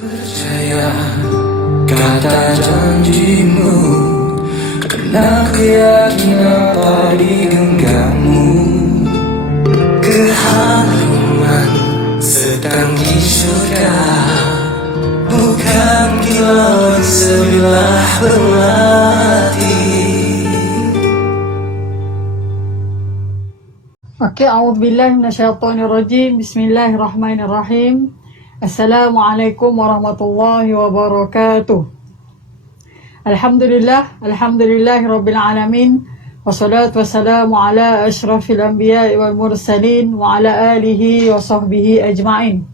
Percaya kata janjimu, karena keyakinan padi genggammu. Keharuman sedang di surga, bukan kilauan sebilah berlatih. Okey, a'udzubillahi minasyaitonirrajim. Bismillahirrahmanirrahim. Assalamualaikum warahmatullahi wabarakatuh. Alhamdulillahirabbil alamin. Wassalatu wassalamu ala asyrafil anbiya'i wal mursalin wa ala alihi wa sahbihi ajma'in.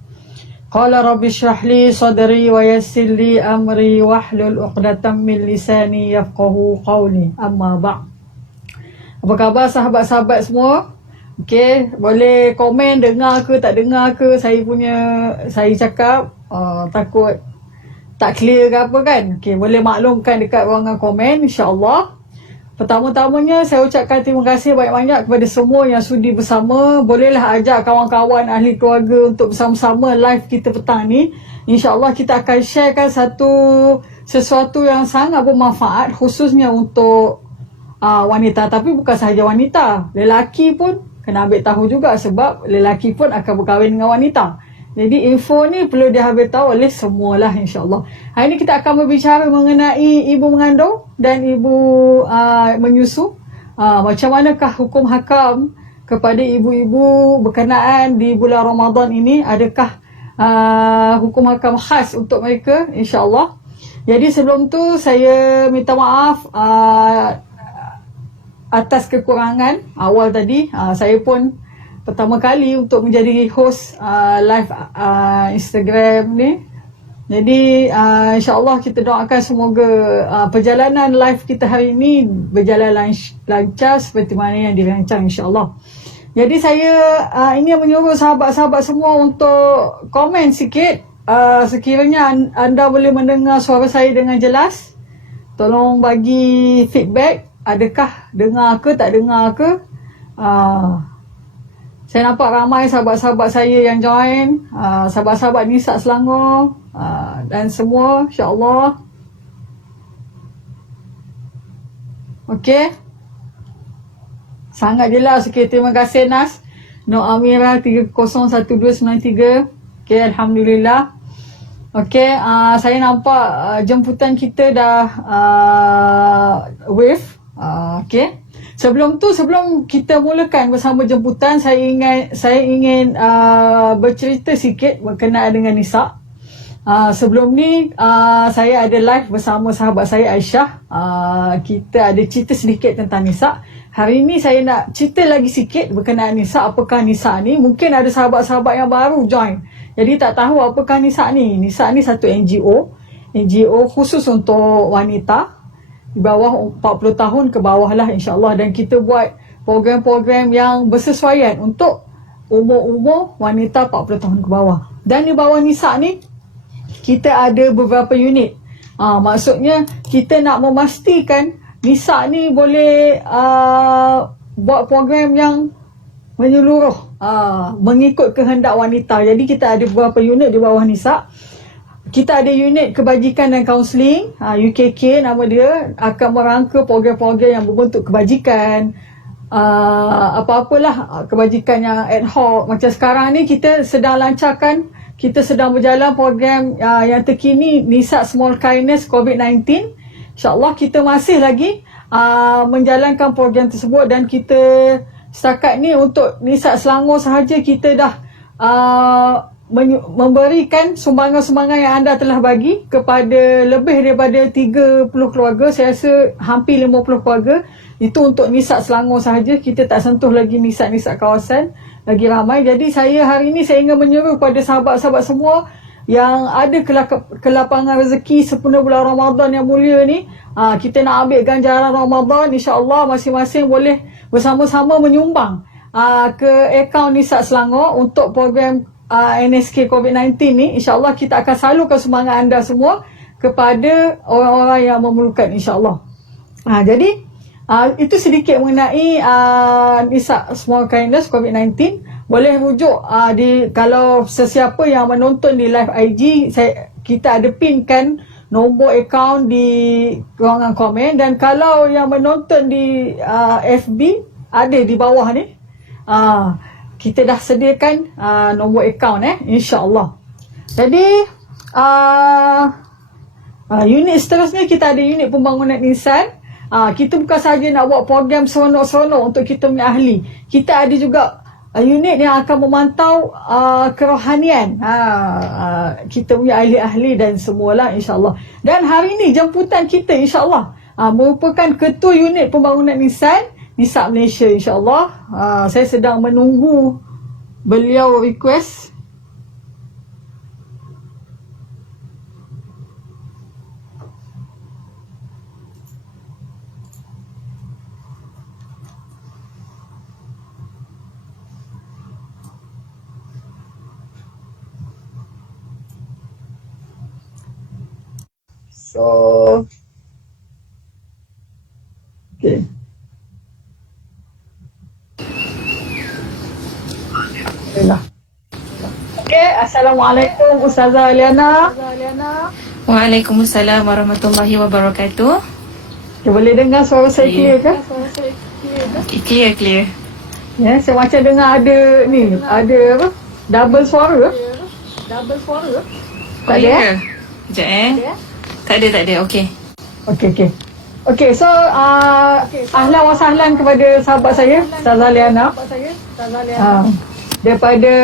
Qala rabbi shrah li sadri wa yassir li amri wahlul 'uqdatam min lisani yafqahu qawli. Amma ba'd. Apa khabar sahabat-sahabat semua? Okey, boleh komen dengar ke tak dengar ke saya cakap, takut tak clear ke apa kan. Okey, boleh maklumkan dekat ruangan komen insya-Allah. Pertama-tamanya saya ucapkan terima kasih banyak-banyak kepada semua yang sudi bersama. Bolehlah ajak kawan-kawan ahli keluarga untuk bersama-sama live kita petang ni. InsyaAllah kita akan sharekan sesuatu yang sangat bermanfaat khususnya untuk wanita. Tapi bukan sahaja wanita, lelaki pun kena ambil tahu juga sebab lelaki pun akan berkahwin dengan wanita. Jadi info ni perlu diambil tahu oleh semualah insya-Allah. Hari ni kita akan berbicara mengenai ibu mengandung dan ibu menyusu. Macam manakah hukum hakam kepada ibu-ibu berkenaan di bulan Ramadan ini? Adakah hukum hakam khas untuk mereka insya-Allah? Jadi sebelum tu saya minta maaf atas kekurangan awal tadi. Saya pun pertama kali untuk menjadi host live Instagram ni. Jadi insyaAllah kita doakan semoga perjalanan live kita hari ini berjalan lancar seperti mana yang dirancang insyaAllah. Jadi saya ingin menyuruh sahabat-sahabat semua untuk komen sikit. Sekiranya anda boleh mendengar suara saya dengan jelas, tolong bagi feedback. Adakah dengar ke tak dengar ke? Saya nampak ramai sahabat-sahabat saya yang join, sahabat-sahabat Nisa Selangor dan semua, insya-Allah. Okey. Sangat jelas. Okey, terima kasih Nas. Nur Amira 301293. Okey, alhamdulillah. Okey, saya nampak jemputan kita dah wave. Okey. Sebelum kita mulakan bersama jemputan, saya ingin bercerita sikit berkenaan dengan Nisa. Sebelum ni saya ada live bersama sahabat saya Aisyah. Kita ada cerita sedikit tentang Nisa. Hari ni saya nak cerita lagi sikit berkenaan Nisa. Apakah Nisa ni? Mungkin ada sahabat-sahabat yang baru join, jadi tak tahu apakah Nisa ni. Nisa ni satu NGO khusus untuk wanita di bawah 40 tahun ke bawah lah insyaAllah. Dan kita buat program-program yang bersesuaian untuk umur-umur wanita 40 tahun ke bawah. Dan di bawah Nisa ni kita ada beberapa unit. Maksudnya kita nak memastikan Nisa ni boleh buat program yang menyeluruh, mengikut kehendak wanita. Jadi kita ada beberapa unit di bawah Nisa. Kita ada unit kebajikan dan kaunseling, UKK nama dia, akan merangka program-program yang berbentuk kebajikan, apa-apalah kebajikan yang ad hoc. Macam sekarang ni kita sedang lancarkan, kita sedang berjalan program yang terkini, Nisa Small Kindness COVID-19. InsyaAllah kita masih lagi menjalankan program tersebut. Dan kita setakat ni untuk Nisa Selangor sahaja kita dah memberikan sumbangan-sumbangan yang anda telah bagi kepada lebih daripada 30 keluarga. Saya rasa hampir 50 keluarga. Itu untuk Nisa Selangor sahaja. Kita tak sentuh lagi Nisa-Nisa kawasan, lagi ramai. Jadi hari ini saya ingin menyuruh kepada sahabat-sahabat semua yang ada kelapangan rezeki sepenuh bulan Ramadan yang mulia ni, kita nak ambil ganjaran Ramadan. InsyaAllah masing-masing boleh bersama-sama menyumbang ke akaun Nisa Selangor untuk program NSK COVID-19 ni. InsyaAllah kita akan salurkan sumbangan anda semua kepada orang-orang yang memerlukan insyaAllah. Jadi itu sedikit mengenai Nisa Small Kindness COVID-19. boleh rujuk kalau sesiapa yang menonton di live IG, kita ada pinkan nombor akaun di ruangan komen, dan kalau yang menonton di FB ada di bawah ni. Kita dah sediakan nombor akaun insya-Allah. Jadi unit seterusnya kita ada unit pembangunan insan. Kita bukan saja nak buat program seronok-seronok untuk kita punya ahli. Kita ada juga unit yang akan memantau kerohanian kita punya ahli-ahli dan semualah insya-Allah. Dan hari ini jemputan kita insya-Allah merupakan ketua unit pembangunan insan Nisa Malaysia insya-Allah. Saya sedang menunggu beliau request. So, okay. Okay, Assalamualaikum Ustazah Liana. Waalaikumsalam warahmatullahi wabarakatuh. Okay, boleh dengar suara saya clear ke? Clear. Ya, saya macam dengar ada apa? Double suara. Tak ada ya? Sekejap Tak ada. Okey. Okay, so ahlan wa sahlan kepada sahabat saya, Ustazah Liana. Daripada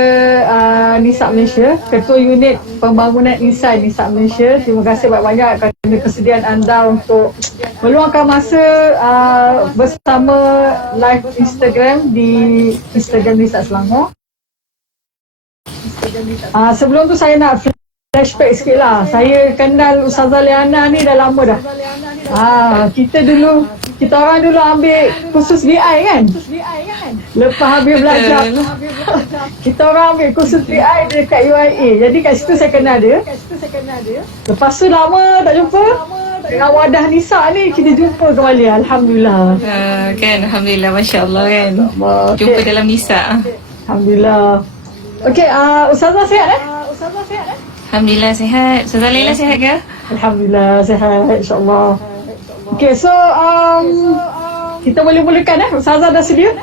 Nisa Malaysia, Ketua Unit Pembangunan Insan Nisa Malaysia. Terima kasih banyak-banyak kerana kesediaan anda untuk meluangkan masa bersama live Instagram di Instagram Nisa Selangor. Sebelum tu saya nak flashback sikit lah. Saya kenal Ustazah Liana ni dah lama dah. Kita orang dulu ambil kursus BI kan? Lepas habis belajar, kita orang ambil kursus BI dekat UIA. Jadi kat situ saya kenal dia. Lepas tu lama tak jumpa. Dengan wadah Nisa ni kita jumpa kembali. Alhamdulillah. Kan, Alhamdulillah, Masya Allah kan. Jumpa dalam Nisa. Alhamdulillah. Okey, Ustazah sihat Alhamdulillah sihat. Ustazah Laila sihat ke? Alhamdulillah sihat, insyaAllah. Okay, so kita boleh mulakan Ustazah dah sedia?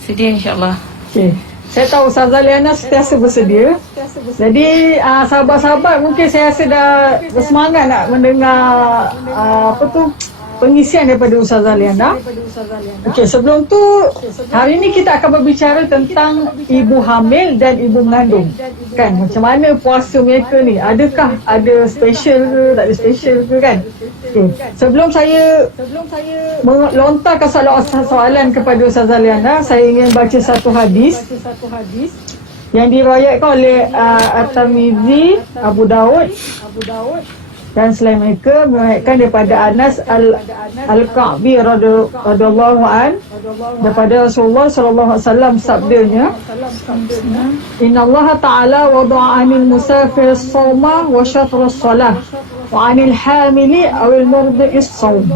Sedia insyaAllah. Okay, saya tahu Ustazah Liana sentiasa bersedia. Jadi sahabat-sahabat mungkin saya rasa dah bersemangat nak mendengar pengisian daripada Ustazah Liana. Okey, sebelum tu hari ni kita akan berbicara tentang ibu hamil dan ibu mengandung. Kan, macam mana puasa mereka ni? Adakah ada special ke, tak ada special ke kan? Okay. Sebelum saya melontarkan soalan kepada Ustazah Liana, saya ingin baca satu hadis yang diriwayatkan oleh At-Tirmizi, Abu Daud dan selain mereka meriwayatkan daripada Anas Al-Ka'bi radhiyallahu an, daripada Rasulullah sallallahu alaihi wasallam sabdanya, innallaha ta'ala wada'a 'anil musafir as-sawma wa syatra as-salah wa 'anil hamili awil murdi'is sawm.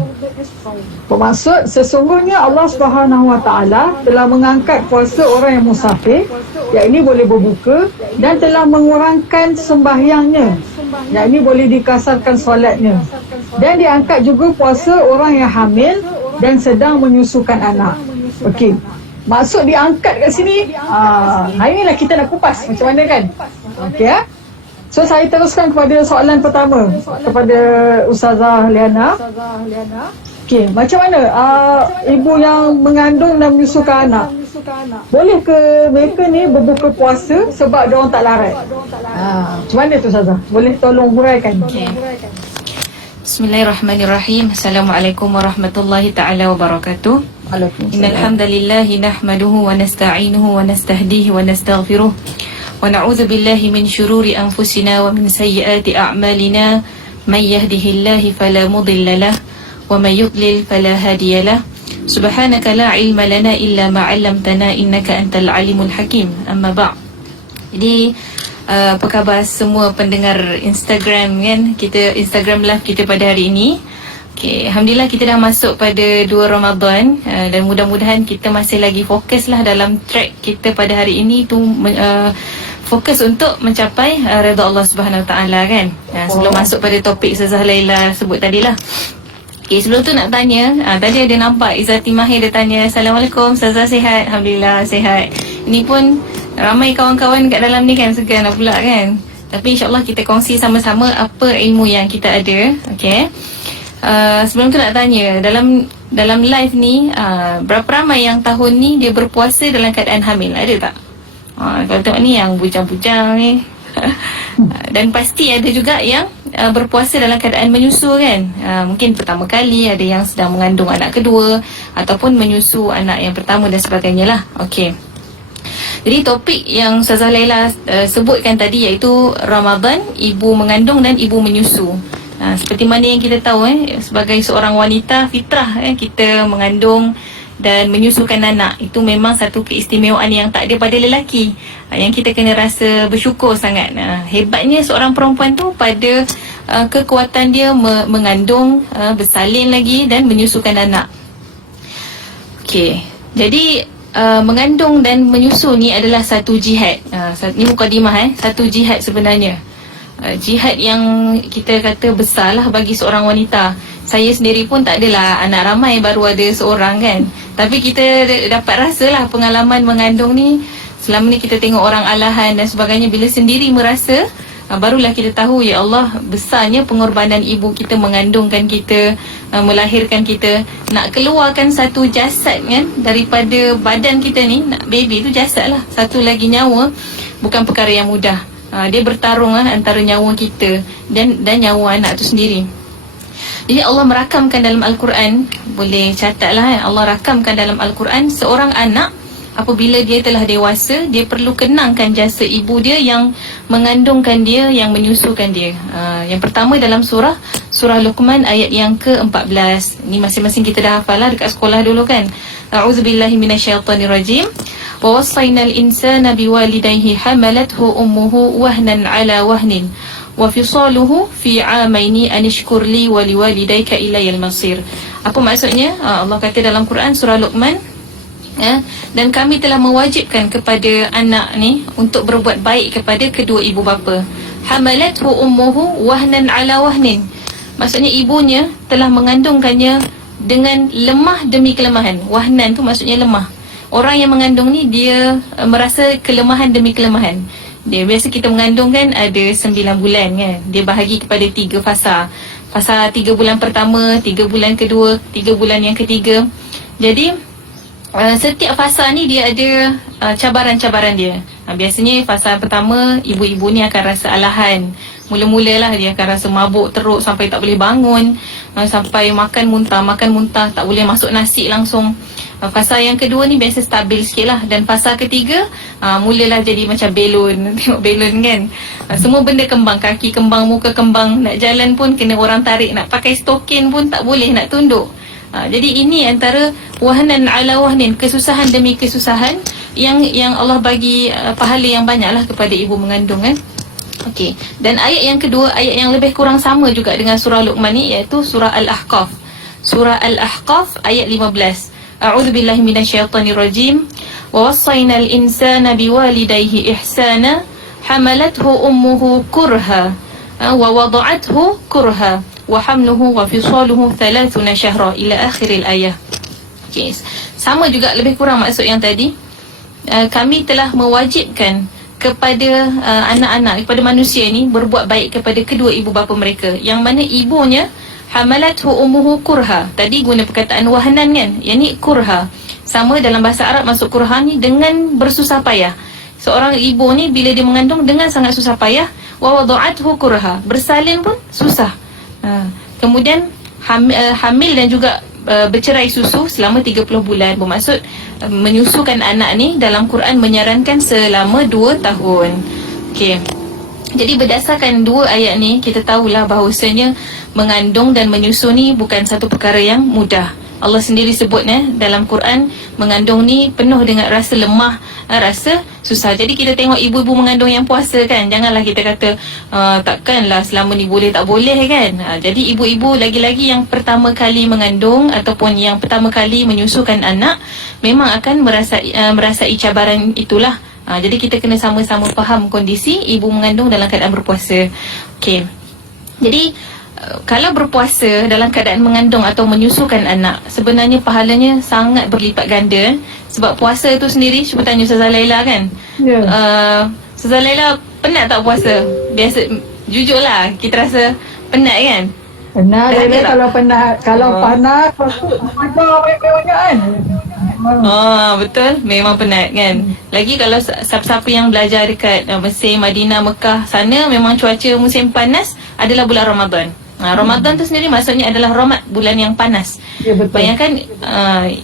Bermaksud sesungguhnya Allah Subhanahu wa taala telah mengangkat puasa orang yang musafir, yakni boleh berbuka, dan telah mengurangkan sembahyangnya, yakni boleh dikasarkan solatnya, dan diangkat juga puasa orang yang hamil dan sedang menyusukan anak. Okey, maksud diangkat kat sini, hari inilah kita nak kupas macam mana kan. Okey so saya teruskan kepada soalan pertama kepada Ustazah Liana. Okey, macam mana ibu yang mengandung dan menyusukan anak, boleh ke mereka ni berbuka puasa sebab diorang tak larat? Macam mana tu Ustazah? Boleh tolong huraikan? Okay. Bismillahirrahmanirrahim. Assalamualaikum warahmatullahi ta'ala wabarakatuh. Innal hamdalillah nahmaduhu wa nasta'inuhu wa nastahdihi wa nastaghfiruh wa na'udzu billahi min shururi anfusina wa min sayyiati a'malina. May yahdihillahu fala mudilla lahu wa may yudlil fala hadiya lahu. Subhanaka la ilma lana illa ma 'allamtana innaka antal alimul hakim. Amma ba'. Jadi apa khabar semua pendengar Instagram kan? Kita Instagram live kita pada hari ini. Okay, Alhamdulillah kita dah masuk pada 2 Ramadan, dan mudah-mudahan kita masih lagi fokus lah dalam track kita pada hari ini tu, fokus untuk mencapai redha Allah Subhanahu Wa Taala kan. Sebelum masuk pada topik Ustazah Laila sebut tadilah. Okay, sebelum tu nak tanya, tadi ada nampak Izzati Mahir dia tanya, Assalamualaikum Ustazah, sihat? Alhamdulillah sihat. Ini pun ramai kawan-kawan kat dalam ni kan, segan lah pula kan. Tapi insyaAllah kita kongsi sama-sama apa ilmu yang kita ada. Okay. Sebelum tu nak tanya, dalam live ni, berapa ramai yang tahun ni dia berpuasa dalam keadaan hamil? Ada tak? Kalau tengok ni yang bujang-bujang ni. Dan pasti ada juga yang berpuasa dalam keadaan menyusu kan. Mungkin pertama kali, ada yang sedang mengandung anak kedua, ataupun menyusu anak yang pertama dan sebagainya lah. Okay. Jadi topik yang Ustazah Laila sebutkan tadi iaitu Ramadan, ibu mengandung dan ibu menyusu. Seperti mana yang kita tahu, sebagai seorang wanita, fitrah kita mengandung dan menyusukan anak. Itu memang satu keistimewaan yang tak ada pada lelaki, yang kita kena rasa bersyukur sangat. Hebatnya seorang perempuan tu pada kekuatan dia mengandung, bersalin lagi dan menyusukan anak. Okey, jadi mengandung dan menyusu ni adalah satu jihad. Ni mukadimah, satu jihad sebenarnya. Jihad yang kita kata besar lah bagi seorang wanita. Saya sendiri pun tak adalah anak ramai, baru ada seorang kan. Tapi kita dapat rasalah pengalaman mengandung ni. Selama ni kita tengok orang alahan dan sebagainya, bila sendiri merasa, barulah kita tahu, ya Allah, besarnya pengorbanan ibu kita mengandungkan kita, melahirkan kita. Nak keluarkan satu jasad kan daripada badan kita ni, nak baby tu jasad lah, satu lagi nyawa, bukan perkara yang mudah. Dia bertarung antara nyawa kita dan nyawa anak tu sendiri. Jadi Allah merakamkan dalam Al-Quran, boleh catatlah, Allah rakamkan dalam Al-Quran, seorang anak apabila dia telah dewasa, dia perlu kenangkan jasa ibu dia yang mengandungkan dia, yang menyusukan dia. Yang pertama dalam surah Luqman ayat yang ke-14. Ni masing-masing kita dah hafal lah dekat sekolah dulu kan. A'udzubillahi minasyaitonirrajim. Wa wassaynal insana biwalidayhi hamalathu ummuhu wahnan ala wahnin wa fisaluhu fi 'amaini an ishkur li wa liwalidayka ilayal masir. Apa maksudnya? Allah kata dalam Quran surah Luqman, dan kami telah mewajibkan kepada anak ni untuk berbuat baik kepada kedua ibu bapa. Hamalathu ummuhu wahnan ala wahnin. Maksudnya ibunya telah mengandungkannya dengan lemah demi kelemahan. Wahnan tu maksudnya lemah. Orang yang mengandung ni dia merasa kelemahan demi kelemahan. Dia biasa kita mengandung kan ada 9 bulan kan. Dia bahagi kepada 3 fasa. Fasa 3 bulan pertama, 3 bulan kedua, 3 bulan yang ketiga. Jadi setiap fasa ni dia ada cabaran-cabaran dia. Biasanya fasa pertama, ibu-ibu ni akan rasa alahan. Mula-mulalah dia akan rasa mabuk teruk sampai tak boleh bangun, sampai makan muntah, tak boleh masuk nasi langsung. Fasa yang kedua ni biasa stabil sikit lah. Dan fasa ketiga, mulalah jadi macam belon. Tengok belon kan, semua benda kembang, kaki kembang, muka kembang. Nak jalan pun kena orang tarik, nak pakai stokin pun tak boleh, nak tunduk. Jadi ini antara wahnan ala wahnin, kesusahan demi kesusahan yang Allah bagi pahala yang banyak lah kepada ibu mengandung kan. Okey. Dan ayat yang kedua, ayat yang lebih kurang sama juga dengan surah Luqman ni, iaitu surah Al-Ahqaf. Surah Al-Ahqaf ayat 15. A'udzubillahi minasyaitonirrajim. Wa wassaynal insana biwalidayhi ihsana hamalathu ummuhu kurha wa wada'athu kurha wa hamluhu wa fisaluhu 30 syahra ila akhiril ayah. Okay. Sama juga lebih kurang maksud yang tadi. Kami telah mewajibkan kepada anak-anak, kepada manusia ni berbuat baik kepada kedua ibu bapa mereka, yang mana ibunya hamalathu ummuhu kurha. Tadi guna perkataan wahnan kan, yang ni kurha. Sama dalam bahasa Arab masuk kurha ni dengan bersusah payah. Seorang ibu ni bila dia mengandung dengan sangat susah payah. Wa wada'athu kurha, bersalin pun susah. Kemudian hamil dan juga bercerai susu selama 30 bulan. Bermaksud menyusukan anak ni dalam Quran menyarankan selama 2 tahun. Okey. Jadi berdasarkan 2 ayat ni, kita tahulah bahawasanya mengandung dan menyusu ni bukan satu perkara yang mudah. Allah sendiri sebut dalam Quran, mengandung ni penuh dengan rasa lemah, rasa susah. Jadi kita tengok ibu-ibu mengandung yang puasa kan, janganlah kita kata takkanlah selama ni boleh tak boleh kan. Jadi ibu-ibu lagi-lagi yang pertama kali mengandung ataupun yang pertama kali menyusukan anak, memang akan merasai cabaran itulah. Jadi kita kena sama-sama faham kondisi ibu mengandung dalam keadaan berpuasa. Okey. Jadi kalau berpuasa dalam keadaan mengandung atau menyusukan anak, sebenarnya pahalanya sangat berlipat ganda. Sebab puasa itu sendiri, cuba tanya Ustazah Laila kan. Ya. Ustazah Laila penat tak puasa? Biasa, jujurlah, kita rasa penat kan? Penat Dah dia ada tak? kalau penat, kalau panas banyak kan. Betul, memang penat kan. Lagi kalau siapa-siapa yang belajar dekat Mesir, Madinah, Mekah sana, memang cuaca musim panas adalah bulan Ramadan. Ramadan tu sendiri maksudnya adalah rahmat, bulan yang panas. Ya, betul. Bayangkan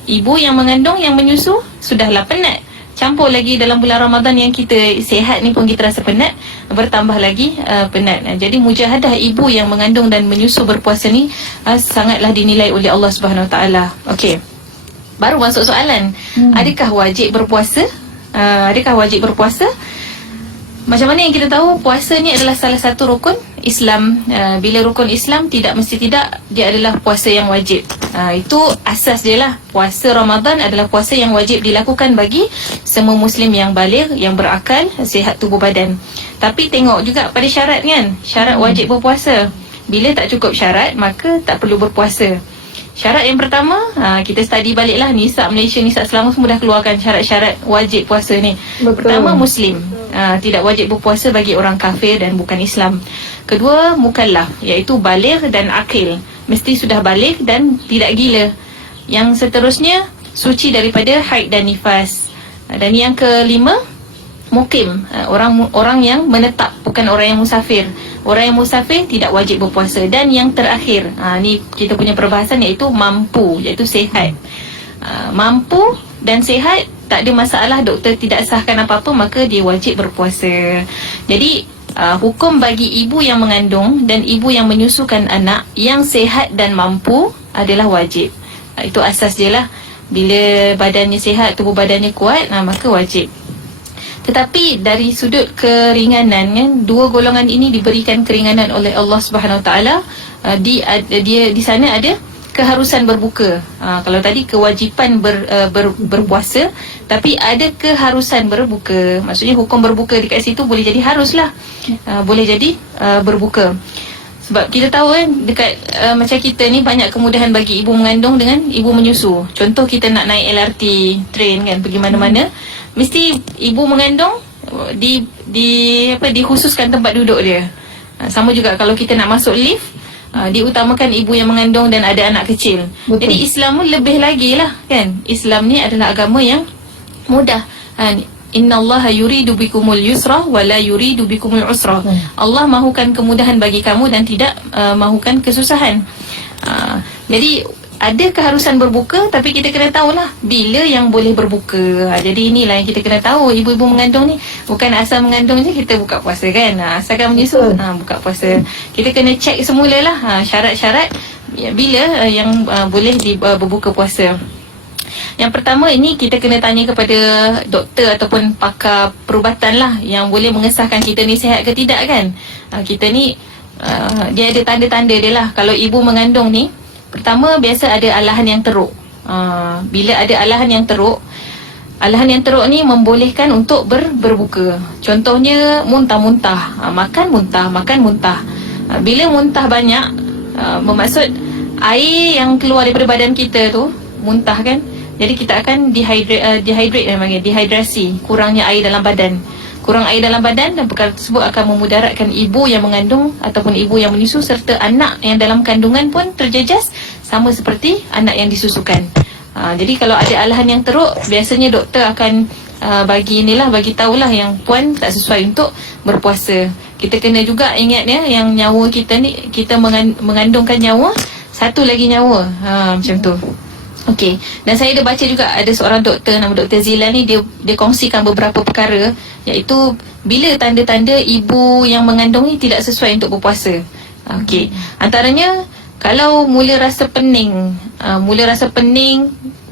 ibu yang mengandung, yang menyusu sudahlah penat, campur lagi dalam bulan Ramadan yang kita sihat ni pun kita rasa penat, bertambah lagi penat. Jadi mujahadah ibu yang mengandung dan menyusu berpuasa ni sangatlah dinilai oleh Allah Subhanahu Wa Taala. Okey. Baru masuk soalan. Adakah wajib berpuasa? Adakah wajib berpuasa? Macam mana yang kita tahu puasa ni adalah salah satu rukun Islam. Bila rukun Islam, tidak mesti tidak dia adalah puasa yang wajib. Itu asas dia lah. Puasa Ramadan adalah puasa yang wajib dilakukan bagi semua Muslim yang baligh, yang berakal, sihat tubuh badan. Tapi tengok juga pada syarat kan. Syarat wajib berpuasa. Bila tak cukup syarat, maka tak perlu berpuasa. Syarat yang pertama, kita study baliklah Nisa Malaysia, Nisa Selangor semua dah keluarkan syarat-syarat wajib puasa ni. Betul. Pertama, Muslim. Tidak wajib berpuasa bagi orang kafir dan bukan Islam. Kedua, mukallaf, iaitu baligh dan akil. Mesti sudah baligh dan tidak gila. Yang seterusnya, suci daripada haid dan nifas. Dan yang kelima, mukim, orang yang menetap, bukan orang yang musafir. Orang yang musafir tidak wajib berpuasa. Dan yang terakhir, ni kita punya perbahasan, iaitu mampu, iaitu sihat. Mampu dan sihat, tak ada masalah, doktor tidak sahkan apa-apa, maka dia wajib berpuasa. Jadi hukum bagi ibu yang mengandung dan ibu yang menyusukan anak yang sihat dan mampu adalah wajib. Itu asas je lah. Bila badannya sihat, tubuh badannya kuat, maka wajib. Tetapi dari sudut keringanan kan, dua golongan ini diberikan keringanan oleh Allah Subhanahu Wa Taala. Di sana ada keharusan berbuka. Kalau tadi kewajipan berpuasa, tapi ada keharusan berbuka. Maksudnya hukum berbuka dekat situ boleh jadi haruslah. Boleh jadi berbuka. Sebab kita tahu kan, dekat macam kita ni banyak kemudahan bagi ibu mengandung dengan ibu menyusu. Contoh kita nak naik LRT, train kan, pergi mana-mana, mesti ibu mengandung dikhususkan tempat duduk dia. Sama juga kalau kita nak masuk lift, diutamakan ibu yang mengandung dan ada anak kecil. Betul. Jadi Islam pun lebih lagi lah kan. Islam ni adalah agama yang mudah. Innallaha yuridu bikumul yusra wa la yuridu bikumul usra. Allah mahukan kemudahan bagi kamu dan tidak mahukan kesusahan. Jadi ada keharusan berbuka, tapi kita kena tahulah bila yang boleh berbuka. Jadi inilah yang kita kena tahu. Ibu-ibu mengandung ni bukan asal mengandung je kita buka puasa kan. Asalkan menyusu buka puasa. Kita kena check semulalah syarat-syarat bila yang boleh berbuka puasa. Yang pertama, ini kita kena tanya kepada doktor ataupun pakar perubatan lah, yang boleh mengesahkan kita ni sihat ke tidak kan. Kita ni dia ada tanda-tanda dia lah. Kalau ibu mengandung ni, pertama biasa ada alahan yang teruk. Bila ada alahan yang teruk ni membolehkan untuk berbuka. Contohnya muntah-muntah, makan muntah. Bila muntah banyak, bermaksud air yang keluar daripada badan kita tu muntah kan. Jadi kita akan dehidrasi, kurangnya air dalam badan. Kurang air dalam badan dan perkara tersebut akan memudaratkan ibu yang mengandung ataupun ibu yang menyusu, serta anak yang dalam kandungan pun terjejas sama seperti anak yang disusukan. Jadi kalau ada alahan yang teruk, biasanya doktor akan bagi tahulah yang puan tak sesuai untuk berpuasa. Kita kena juga ingat yang nyawa kita ni, kita mengandungkan nyawa, satu lagi nyawa. Macam tu. Okey, dan saya ada baca juga ada seorang doktor nama Dr. Zila ni, dia kongsikan beberapa perkara, iaitu bila tanda-tanda ibu yang mengandung ni tidak sesuai untuk berpuasa. Okey, antaranya Kalau mula rasa pening,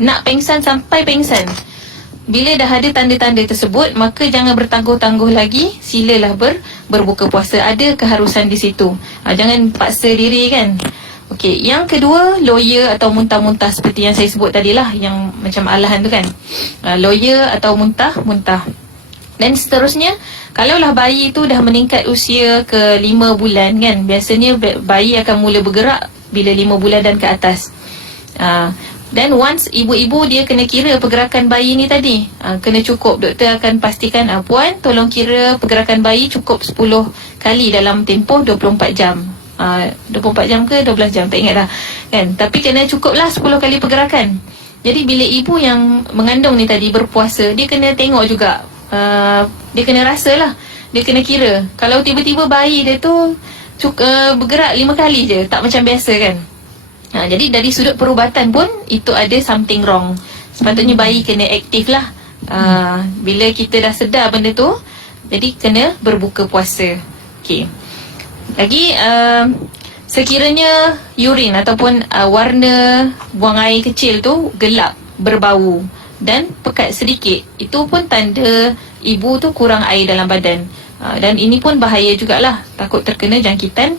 nak pengsan sampai pengsan, bila dah ada tanda-tanda tersebut, maka jangan bertangguh-tangguh lagi, silalah berbuka puasa. Ada keharusan di situ. Jangan paksa diri kan. Okey, yang kedua, loya atau muntah-muntah seperti yang saya sebut tadilah, yang macam alahan tu kan. Loya atau muntah-muntah. Dan seterusnya, kalaulah bayi tu dah meningkat usia ke 5 bulan kan, biasanya bayi akan mula bergerak bila 5 bulan dan ke atas. Dan once ibu-ibu dia kena kira pergerakan bayi ni tadi, kena cukup. Doktor akan pastikan, puan tolong kira pergerakan bayi cukup 10 kali dalam tempoh 24 jam. 24 jam ke 12 jam, tak ingat dah kan. Tapi kena cukup lah 10 kali pergerakan. Jadi bila ibu yang mengandung ni tadi berpuasa, dia kena tengok juga, dia kena rasa lah, dia kena kira. Kalau tiba-tiba bayi dia tu bergerak 5 kali je, tak macam biasa kan. Jadi dari sudut perubatan pun itu ada something wrong. Sepatutnya bayi kena aktif lah. Bila kita dah sedar benda tu, jadi kena berbuka puasa. Okey. Lagi sekiranya urin ataupun warna buang air kecil tu gelap, berbau dan pekat sedikit, itu pun tanda ibu tu kurang air dalam badan. Dan ini pun bahaya jugalah, takut terkena jangkitan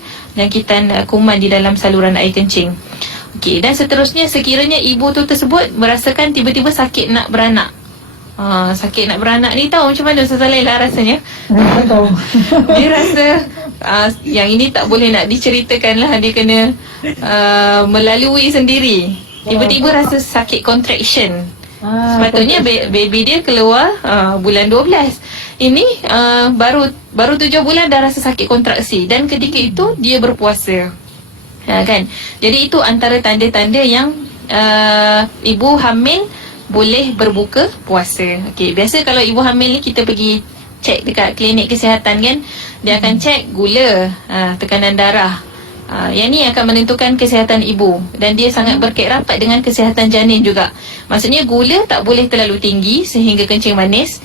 kuman di dalam saluran air kencing. Okey, dan seterusnya sekiranya ibu tu tersebut merasakan tiba-tiba sakit nak beranak. Sakit nak beranak ni tahu macam mana Ustazah Laila rasanya? Tahu. Dia rasa yang ini tak boleh nak diceritakan lah, dia kena melalui sendiri. Tiba-tiba rasa sakit contraction. Sepatutnya baby dia keluar bulan 12. Ini baru 7 bulan dah rasa sakit kontraksi, dan ketika itu dia berpuasa. Kan? Jadi itu antara tanda-tanda yang ibu hamil boleh berbuka puasa. Okey, biasa kalau ibu hamil ni kita pergi cek dekat klinik kesihatan kan, dia akan cek gula, tekanan darah. Yang ni akan menentukan kesihatan ibu, dan dia sangat berkait rapat dengan kesihatan janin juga. Maksudnya gula tak boleh terlalu tinggi sehingga kencing manis.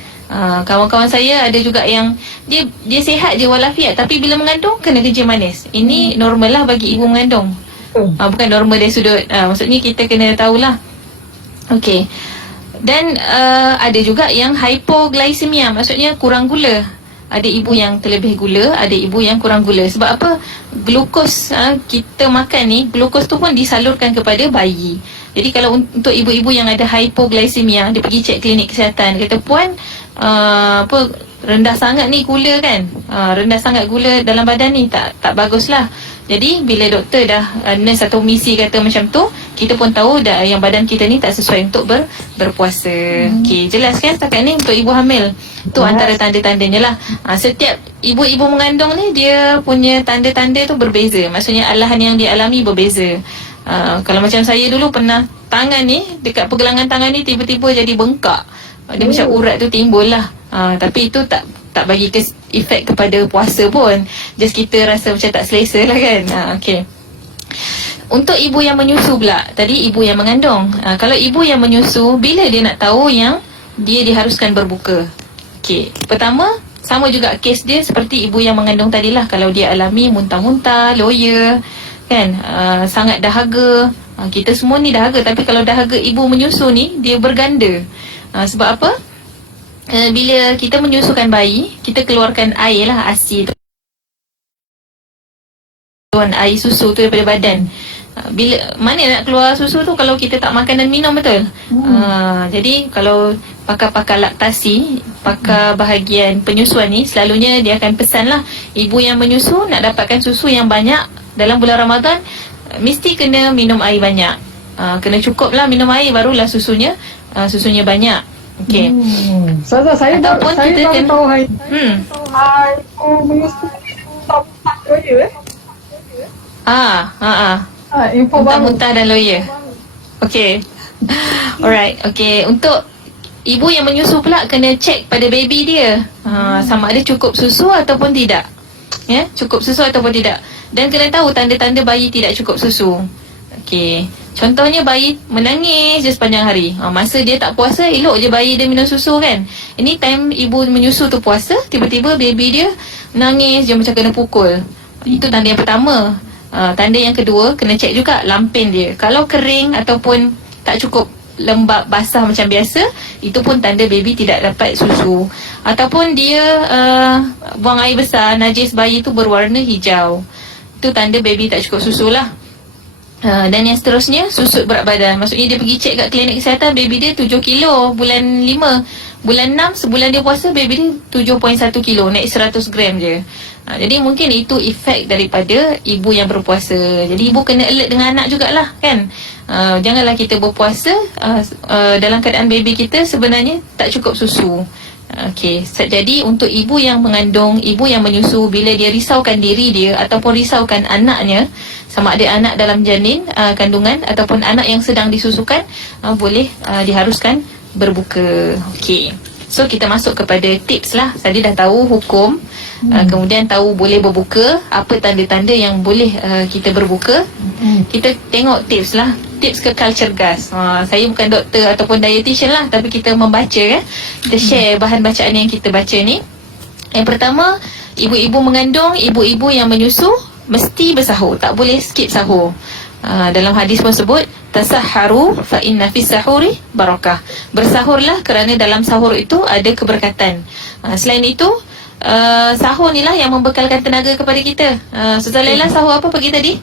Kawan-kawan saya ada juga yang dia sihat je walafiat, tapi bila mengandung kena kencing manis. Ini normal lah bagi ibu mengandung. Bukan normal dari sudut, maksudnya kita kena tahulah. Okey. Dan ada juga yang hypoglycemia, maksudnya kurang gula. Ada ibu yang terlebih gula, ada ibu yang kurang gula. Sebab apa? Glukos kita makan ni, glukos tu pun disalurkan kepada bayi. Jadi kalau untuk ibu-ibu yang ada hypoglycemia, dia pergi cek klinik kesihatan, kata puan rendah sangat ni gula kan, rendah sangat gula dalam badan ni, tak baguslah. Jadi bila doktor dah nurse atau misi kata macam tu, kita pun tahu dah yang badan kita ni tak sesuai untuk berpuasa. Okey, jelas kan setakat ni untuk ibu hamil. Tu antara tanda-tandanya lah. Setiap ibu-ibu mengandung ni dia punya tanda-tanda tu berbeza. Maksudnya alahan yang dialami berbeza. Kalau macam saya dulu pernah tangan ni, dekat pergelangan tangan ni tiba-tiba jadi bengkak. Dia macam urat tu timbul lah. Tapi itu tak bagi efek kepada puasa pun. Just kita rasa macam tak selesa lah kan. Okay. Untuk ibu yang menyusu pula, tadi ibu yang mengandung. Kalau ibu yang menyusu, bila dia nak tahu yang dia diharuskan berbuka? Okay. Pertama, sama juga kes dia seperti ibu yang mengandung tadilah. Kalau dia alami muntah-muntah, loya, kan, sangat dahaga. Kita semua ni dahaga, tapi kalau dahaga ibu menyusu ni, dia berganda. Sebab apa? Bila kita menyusukan bayi, kita keluarkan air lah, ASI tu, air susu tu daripada badan. Bila mana nak keluar susu tu kalau kita tak makan dan minum, betul? Jadi kalau pakar-pakar laktasi, pakar bahagian penyusuan ni, selalunya dia akan pesan lah, ibu yang menyusu nak dapatkan susu yang banyak dalam bulan Ramadan, mesti kena minum air banyak. Kena cukup lah minum air, barulah susunya banyak. Okey. Saya ataupun kita kena tahu hai. Menyusu tak loya info baru. Muntah dan loya. Okey. Alright. Okey, untuk ibu yang menyusu pula kena cek pada baby dia. Sama ada cukup susu ataupun tidak. Ya, cukup susu ataupun tidak. Dan kena tahu tanda-tanda bayi tidak cukup susu. Okey. Contohnya bayi menangis je sepanjang hari. Masa dia tak puasa, elok je bayi dia minum susu kan. Ini time ibu menyusu tu puasa, tiba-tiba baby dia nangis je macam kena pukul. Itu tanda yang pertama. Tanda yang kedua, kena cek juga lampin dia. Kalau kering ataupun tak cukup lembab basah macam biasa, itu pun tanda baby tidak dapat susu. Ataupun dia buang air besar, najis bayi tu berwarna hijau, itu tanda baby tak cukup susu lah. Dan yang seterusnya, susut berat badan. Maksudnya dia pergi cek kat klinik kesihatan, baby dia 7 kilo bulan 5. Bulan 6, sebulan dia puasa, baby dia 7.1 kilo, naik 100 gram je. Jadi mungkin itu efek daripada ibu yang berpuasa. Jadi ibu kena alert dengan anak jugalah kan. Janganlah kita berpuasa dalam keadaan baby kita sebenarnya tak cukup susu. Okey, jadi untuk ibu yang mengandung, ibu yang menyusu, bila dia risaukan diri dia ataupun risaukan anaknya, sama ada anak dalam janin kandungan ataupun anak yang sedang disusukan, boleh diharuskan berbuka. Okey. So kita masuk kepada tips lah. Tadi dah tahu hukum, kemudian tahu boleh berbuka, apa tanda-tanda yang boleh kita berbuka. Kita tengok tips lah. Tips kekal cergas. Saya bukan doktor ataupun dietitian lah, tapi kita membaca kan. Kita share bahan bacaan yang kita baca ni. Yang pertama, ibu-ibu mengandung, ibu-ibu yang menyusu mesti bersahur, tak boleh skip sahur. Dalam hadis pun sebut, tasahharu fa inna fis sahuri barakah. Bersahurlah kerana dalam sahur itu ada keberkatan. Selain itu, sahur ni lah yang membekalkan tenaga kepada kita. Ustazah Laila sahur apa pagi tadi?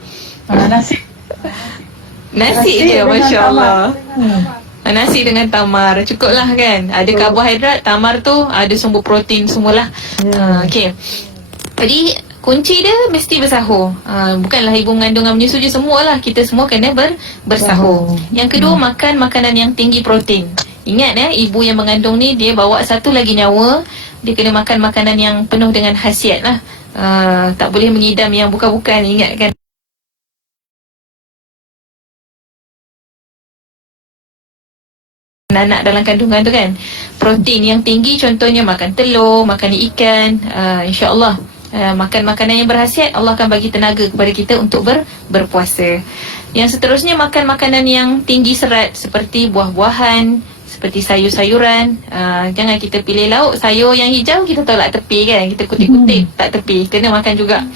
Nasi je, Masya Allah. Nasi dengan tamar, cukup lah kan. Ada karbohidrat, tamar tu ada sumber protein semualah. Okay. Jadi kunci dia mesti bersahur. Bukanlah ibu mengandung dan menyusu je, semualah. Kita semua kena bersahur. Yang kedua, makan makanan yang tinggi protein. Ingat ibu yang mengandung ni, dia bawa satu lagi nyawa. Dia kena makan makanan yang penuh dengan khasiat lah. Tak boleh mengidam yang bukan-bukan, ingat kan. Anak dalam kandungan tu kan, protein yang tinggi, contohnya makan telur, makan ikan, insya-Allah makan makanan yang berkhasiat, Allah akan bagi tenaga kepada kita untuk berpuasa. Yang seterusnya, makan makanan yang tinggi serat seperti buah-buahan, seperti sayur-sayuran. Jangan kita pilih lauk, sayur yang hijau kita tolak tepi kan, kita kutip-kutip tak tepi, kena makan juga.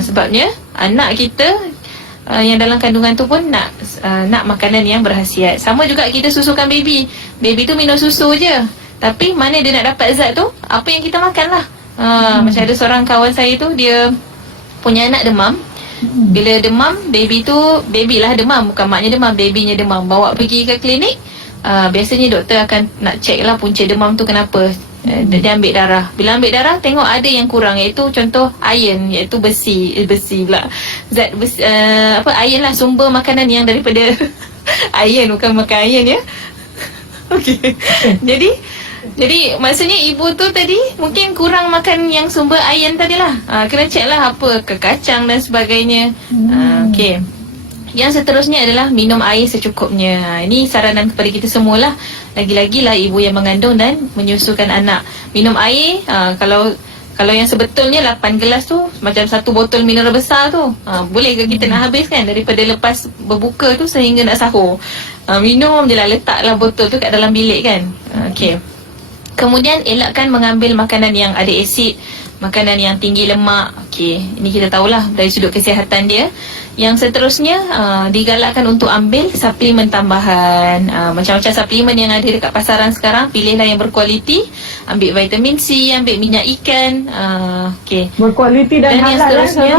Sebabnya anak kita yang dalam kandungan tu pun nak makanan yang berkhasiat. Sama juga kita susukan baby. Baby tu minum susu je, tapi mana dia nak dapat zat tu? Apa yang kita makan lah. Macam ada seorang kawan saya tu, dia punya anak demam. Bila demam, baby lah demam, bukan maknya demam, babynya demam. Bawa pergi ke klinik, biasanya doktor akan nak check lah punca demam tu kenapa. Dia ambil darah. Bila ambil darah, tengok ada yang kurang, iaitu contoh iron, iaitu besi pula. Zat besi, iron lah, sumber makanan yang daripada iron, bukan makan iron ya. Okey. Jadi maksudnya ibu tu tadi mungkin kurang makan yang sumber iron tadilah. Kena check lah apa ke kacang dan sebagainya. Okey. Yang seterusnya adalah minum air secukupnya. Ini saranan kepada kita semualah. Lagi-lagi lah ibu yang mengandung dan menyusukan anak. Minum air, kalau yang sebetulnya 8 gelas tu, macam satu botol mineral besar tu, boleh ke kita nak habiskan daripada lepas berbuka tu sehingga nak sahur. Minum je lah, letaklah botol tu kat dalam bilik kan. Okey. Kemudian elakkan mengambil makanan yang ada asid, makanan yang tinggi lemak. Okey, ini kita tahulah dari sudut kesihatan dia. Yang seterusnya, digalakkan untuk ambil suplemen tambahan. Macam-macam suplemen yang ada dekat pasaran sekarang, pilihlah yang berkualiti. Ambil vitamin C, ambil minyak ikan. Okey. Berkualiti dan halal. Yang seterusnya,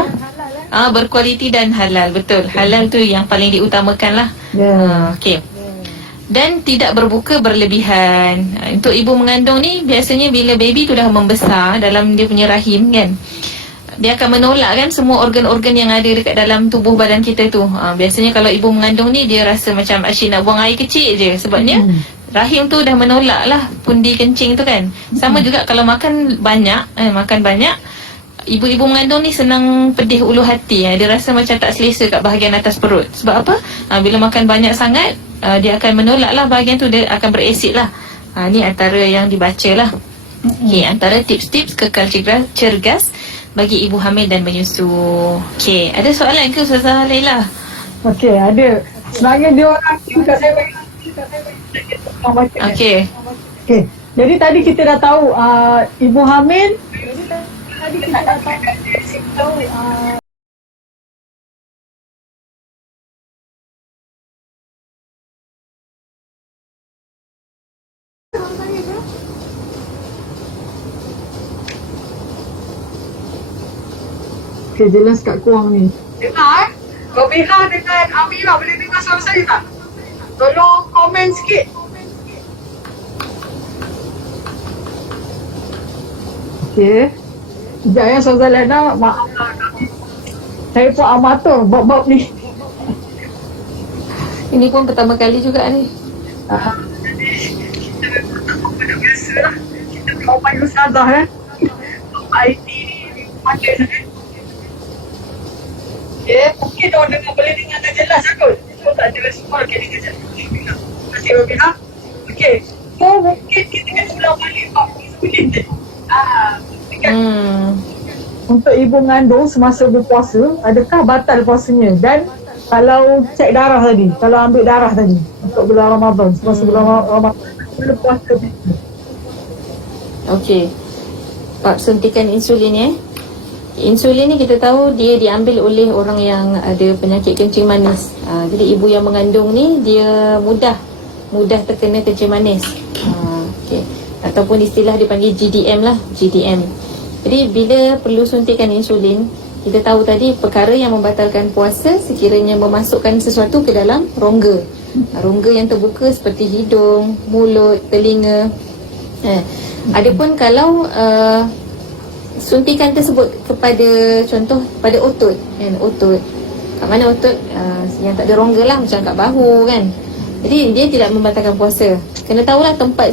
berkualiti dan halal. Betul, halal tu yang paling diutamakan lah. Okey. Dan tidak berbuka berlebihan. Untuk ibu mengandung ni, biasanya bila baby tu dah membesar dalam dia punya rahim kan, dia akan menolak kan semua organ-organ yang ada dekat dalam tubuh badan kita tu. Biasanya kalau ibu mengandung ni, dia rasa macam asyik nak buang air kecil je. Sebabnya rahim tu dah menolak lah pundi kencing tu kan. Sama juga kalau makan banyak, ibu-ibu mengandung ni senang pedih ulu hati. Dia rasa macam tak selesa kat bahagian atas perut. Sebab apa? Bila makan banyak sangat, dia akan menolak lah bahagian tu, dia akan berasid lah. Ni antara yang dibaca lah. Okay, antara tips-tips kekal cergas bagi ibu hamil dan menyusu. Okay, ada soalan ke Ustazah Laila? Okey, ada. Sebenarnya dia orang kat saya bagi. Okey. Okey. Jadi tadi kita dah tahu ibu hamil. Tadi kita dah tahu Okey, jelas kat kurang ni. Dengar Robiha dengan Amira boleh dengar suara saya tak? Tolong komen sikit. Okey. Sekejap ya Ustazah Lena, maaf lah kami. Saya pun amatur bab-bab ni. Ini pun pertama kali juga ni. Jadi kita memang benda biasa lah. Kita kau panggil Ustazah kan. IT ni panggil kan. Okay, mungkin orang dengar boleh dengar tak jelas kot. Kalau tak jelas semua, okay, dengar jelas. Terima kasih Robina. Okay, so mungkin kita kena ulang balik bab insulin je. Untuk ibu mengandung semasa berpuasa, adakah batal puasanya? Dan kalau cek darah tadi, kalau ambil darah tadi untuk bulan Ramadan, semasa bulan Ramadan, boleh puasa begitu? Okey. Bab suntikan insulin Insulin ni kita tahu dia diambil oleh orang yang ada penyakit kencing manis. Jadi ibu yang mengandung ni dia mudah terkena kencing manis. Okey. Ataupun istilah dipanggil GDM lah, GDM. Jadi bila perlu suntikan insulin, kita tahu tadi perkara yang membatalkan puasa sekiranya memasukkan sesuatu ke dalam rongga. Rongga yang terbuka seperti hidung, mulut, telinga. Adapun kalau suntikan tersebut kepada contoh pada otot kan, otot kat mana otot yang tak ada rongga lah, macam kat bahu kan, jadi dia tidak membatalkan puasa. Kena tahulah tempat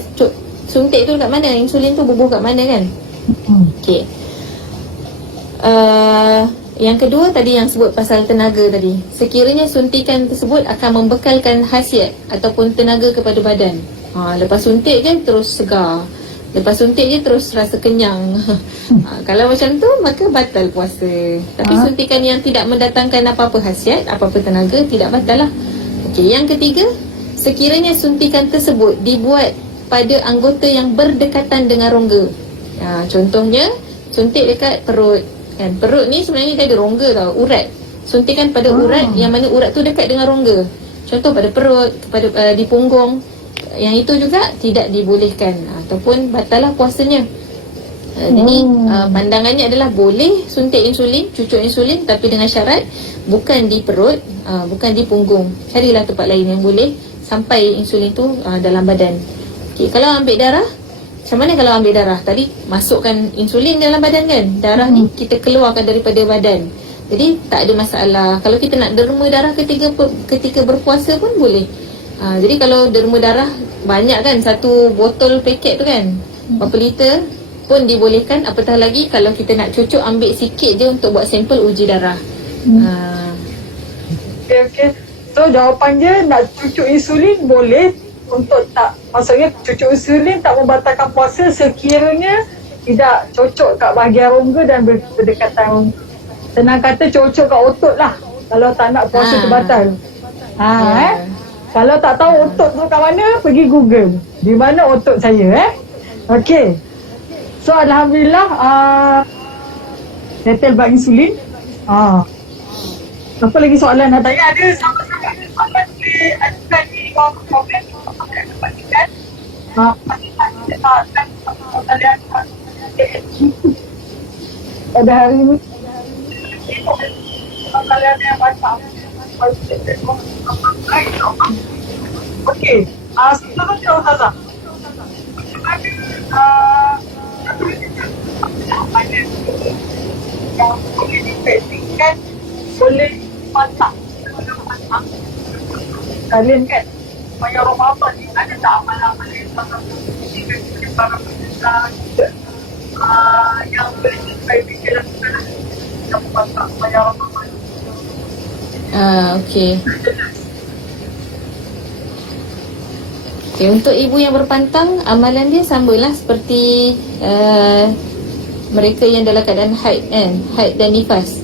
suntik tu kat mana, insulin tu bubuh kat mana kan. Okey. Yang kedua tadi yang sebut pasal tenaga tadi, sekiranya suntikan tersebut akan membekalkan khasiat ataupun tenaga kepada badan, lepas suntik je terus segar, lepas suntik je terus rasa kenyang. Kalau macam tu maka batal puasa. Tapi suntikan yang tidak mendatangkan apa-apa khasiat, apa-apa tenaga, tidak batal lah. Okey, yang ketiga, sekiranya suntikan tersebut dibuat pada anggota yang berdekatan dengan rongga. Contohnya suntik dekat perut kan. Perut ni sebenarnya dia ada rongga tau, urat. Suntikan pada urat yang mana urat tu dekat dengan rongga. Contoh pada perut, pada di punggung, yang itu juga tidak dibolehkan ataupun batal lah puasanya. Jadi pandangannya adalah boleh suntik insulin, cucuk insulin, tapi dengan syarat bukan di perut, bukan di punggung. Carilah tempat lain yang boleh sampai insulin tu dalam badan. Okay, kalau ambil darah, macam mana kalau ambil darah? Tadi masukkan insulin dalam badan kan, darah ni kita keluarkan daripada badan. Jadi tak ada masalah. Kalau kita nak derma darah ketika berpuasa pun boleh. Jadi kalau derma darah banyak kan, satu botol paket tu kan, berapa liter pun dibolehkan. Apatah lagi kalau kita nak cucuk, ambil sikit je untuk buat sampel uji darah. Okay. So jawapan dia nak cucuk insulin boleh, untuk tak, maksudnya cucuk insulin tak membatalkan puasa sekiranya tidak cocok kat bahagian rongga dan berdekatan. Senang kata cocok kat otot lah kalau tak nak puasa terbatal. Kalau tak tahu otot tu kat mana, pergi Google di mana otot saya Okey. So alhamdulillah settle bab insulin. Apa lagi soalan nak tanya? Ada sama-sama soalan boleh ajukan di bawah komen. Pada hari ini kalian yang baca. Okey, seterusnya Ustazah. Yang boleh dipraktikkan, boleh masak. Kalian kan, Maya Ramadan ni ada tak amalan-amalan yang para peserta juga yang boleh dipraktikkan lakukan yang masak Maya Ramadan. Okey. Untuk ibu yang berpantang, amalan dia samalah seperti mereka yang dalam keadaan haid kan, haid dan nifas.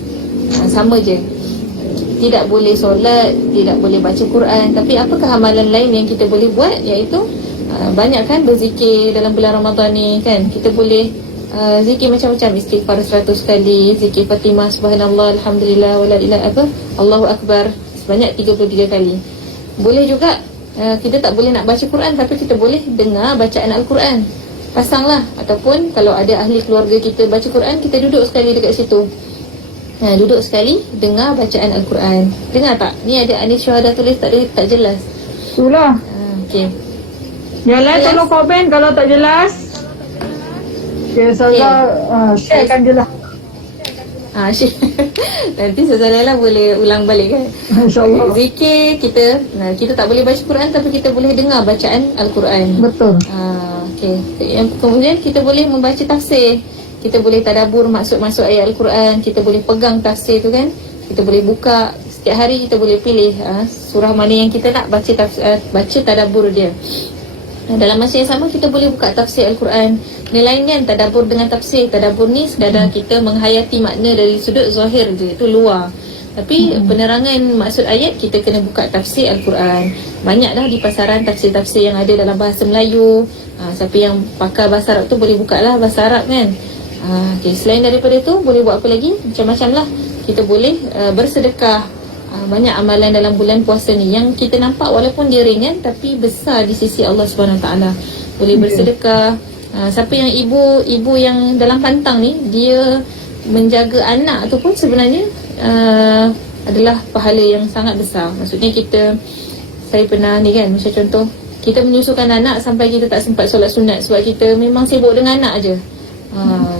Sama je. Tidak boleh solat, tidak boleh baca Quran. Tapi apakah amalan lain yang kita boleh buat? Iaitu banyak kan berzikir dalam bulan Ramadan ni kan. Kita boleh zikir macam-macam, istighfar 100 kali, zikir Fatimah, subhanallah, alhamdulillah, wala ilaha Allahu Akbar sebanyak 33 kali. Boleh juga kita tak boleh nak baca Quran, tapi kita boleh dengar bacaan Al-Quran. Pasanglah, ataupun kalau ada ahli keluarga kita baca Quran, kita duduk sekali dekat situ. Duduk sekali, dengar bacaan Al-Quran. Dengar tak? Ni ada Anis Syuhada tulis tak jelas. Itulah. Okey. Yalah, Jelas? tolong komen kalau tak jelas. Okay, Ustazah sharekan je lah. Syekh. Nanti Ustazah Laila boleh ulang balik kan. InsyaAllah. Zikir kita tak boleh baca Quran, tapi kita boleh dengar bacaan Al-Quran. Betul. Okey. Kemudian kita boleh membaca tafsir. Kita boleh tadabbur maksud-maksud ayat Al-Quran. Kita boleh pegang tafsir tu kan. Kita boleh buka. Setiap hari kita boleh pilih surah mana yang kita nak baca tadabbur dia. Dalam masa yang sama kita boleh buka tafsir Al-Quran. Ni lain kan tadabbur dengan tafsir. Tadabbur ni sekadar kita menghayati makna dari sudut zahir je, itu luar. Tapi penerangan maksud ayat kita kena buka tafsir Al-Quran. Banyak dah di pasaran tafsir-tafsir yang ada dalam bahasa Melayu. Siapa yang pakar bahasa Arab tu boleh buka lah bahasa Arab kan. Okay. Selain daripada tu boleh buat apa lagi? Macam-macam lah. Kita boleh bersedekah. Banyak amalan dalam bulan puasa ni yang kita nampak walaupun dia ringan tapi besar di sisi Allah SWT. Boleh bersedekah. Siapa yang ibu yang dalam pantang ni, dia menjaga anak tu pun sebenarnya adalah pahala yang sangat besar. Maksudnya saya pernah ni kan, macam contoh kita menyusukan anak sampai kita tak sempat solat sunat sebab kita memang sibuk dengan anak je.